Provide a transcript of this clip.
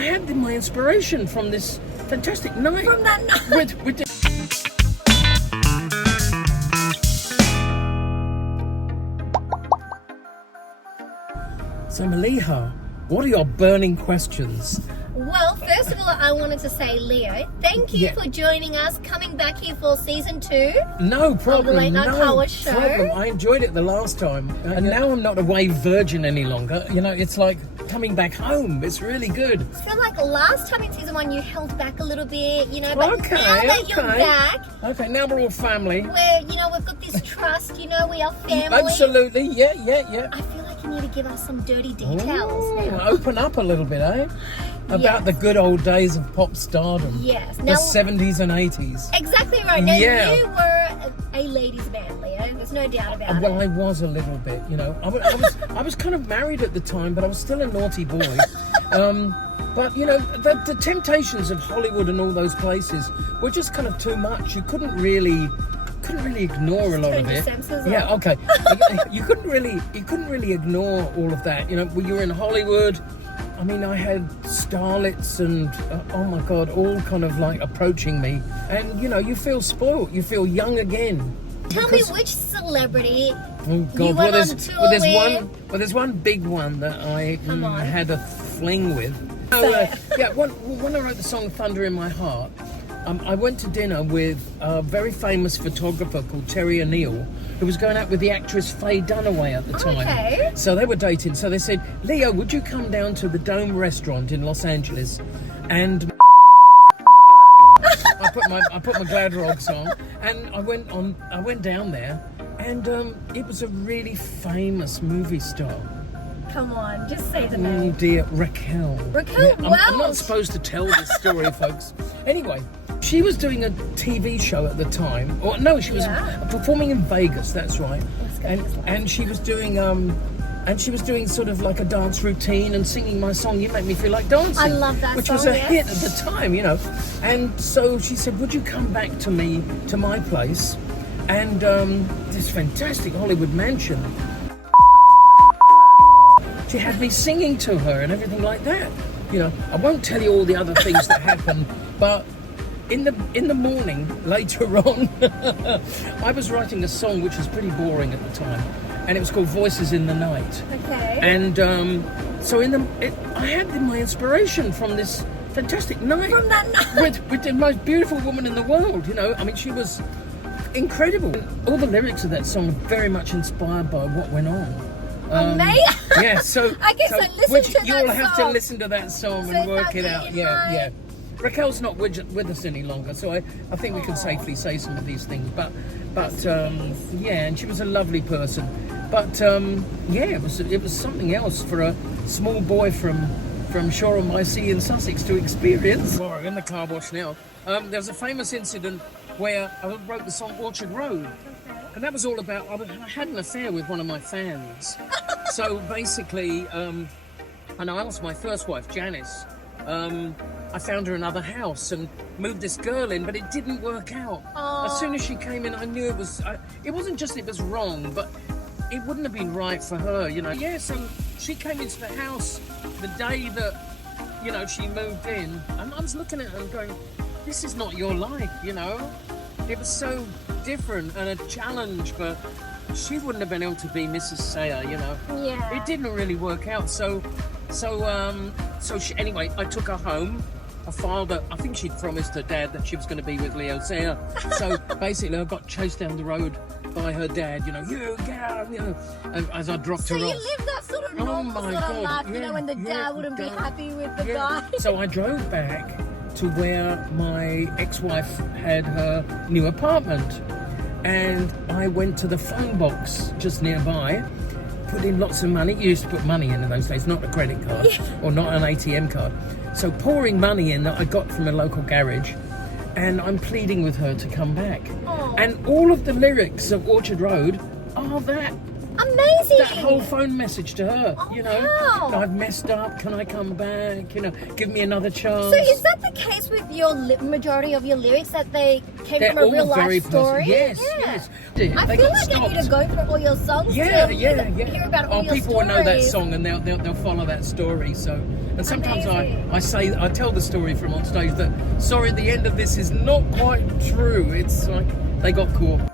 I had my inspiration from this fantastic night. From that night. With the So Maliha, what are your burning questions? Well, first of all, I wanted to say, Leo, thank you for joining us, coming back here for season 2. No problem. Of the Late Night Power Show. Problem. I enjoyed it the last time, and now I'm not a wave virgin any longer. You know, it's like coming back home. It's really good. I feel like last time in season 1 you held back a little bit, you know, but Okay, now that you're back, Okay, now we're all family. we've got this trust, we are family. Absolutely, yeah. I feel like you need to give us some dirty details Ooh, now. open up a little bit, eh? About the good old days of pop stardom. Yes. The Now, 70s and 80s. exactly right. Now, Yeah. you were a ladies' man, Leo. There's no doubt about Well, it. I was a little bit, you know. I was kind of married at the time, but I was still a naughty boy. But you know, the temptations of Hollywood and all those places were just kind of too much. You couldn't really ignore a lot turn of your it. senses Yeah, off. okay. You couldn't really ignore all of that. You know, when you were in Hollywood, I mean, I had starlets and oh my God, all kind of like approaching me, and you know, you feel spoiled. You feel young again. Tell me which celebrity Oh God! you went on tour with. There's one big one that I Come on. had a fling with. When I wrote the song "Thunder in My Heart," I went to dinner with a very famous photographer called Terry O'Neill, who was going out with the actress Faye Dunaway at the time. Okay. So they were dating. So they said, "Leo, would you come down to the Dome restaurant in Los Angeles?" And I put my Gladrogs on, and I went down there, and it was a really famous movie star. Come on, just say the Oh name. dear, Raquel. Raquel I'm Welch. not supposed to tell this story, folks. Anyway, she was doing a TV show at the time. Or no, she was performing in Vegas. That's right. And she was doing sort of like a dance routine and singing my song, "You Make Me Feel Like Dancing." I love that which song, was a yes. hit at the time, you know. And so she said, "Would you come back to my place?" And this fantastic Hollywood mansion. She had me singing to her and everything like that. You know, I won't tell you all the other things that happened, but in the morning, later on, I was writing a song which was pretty boring at the time, and it was called Voices in the Night. Okay. And so I had my inspiration from this fantastic night. From that night. With the most beautiful woman in the world, you know. I mean, she was incredible. All the lyrics of that song are very much inspired by what went on. Mate. Yeah, so I guess I listened to that you'll have to song. listen to that song So and work it that's out. it, Yeah. right. Raquel's not with us any longer, so I think we can safely say some of these things. But yeah, and she was a lovely person. But yeah, it was something else for a small boy from Shoreham-by-Sea in Sussex to experience. Well, we're in the car wash now. There was a famous incident where I wrote the song Orchard Road. And that was all about, I had an affair with one of my fans. So basically, and I asked my first wife, Janice, I found her another house and moved this girl in, but it didn't work out. As soon as she came in, I knew it wasn't just it was wrong, but it wouldn't have been right for her, you know. Yeah, so she came into the house the day that, you know, she moved in, and I was looking at her and going, this is not your life, you know. It was so different and a challenge, but she wouldn't have been able to be Mrs. Sayer, you know. Yeah. It didn't really work out. So she, anyway, I took her home. I filed I think she'd promised her dad that she was going to be with Leo Sayer. So basically, I got chased down the road by her dad. You know, you get out, you know, as I dropped her So you off. live that sort of Oh normal my sort of God, life, you yeah, know, when the yeah, dad wouldn't be yeah, happy with the yeah. guy. So I drove back to where my ex-wife had her new apartment, and I went to the phone box just nearby, put in lots of money. You used to put money in those days, not a credit card or not an ATM card. So pouring money in that I got from a local garage, and I'm pleading with her to come back. Oh. And all of the lyrics of Orchard Road are that. Amazing. That whole phone message to her, Oh, you know, wow. I've messed up. Can I come back? You know, give me another chance. So is that the case with your majority of your lyrics, that they came They're from a all real very life story? Yes, Yeah. yes. I They feel got like I need to stopped. go through all your songs Yeah, to yeah. hear about all your People stories. will know that song and they'll follow that story. So, and sometimes Amazing. I tell the story from on stage that sorry, the end of this is not quite true. It's like they got caught.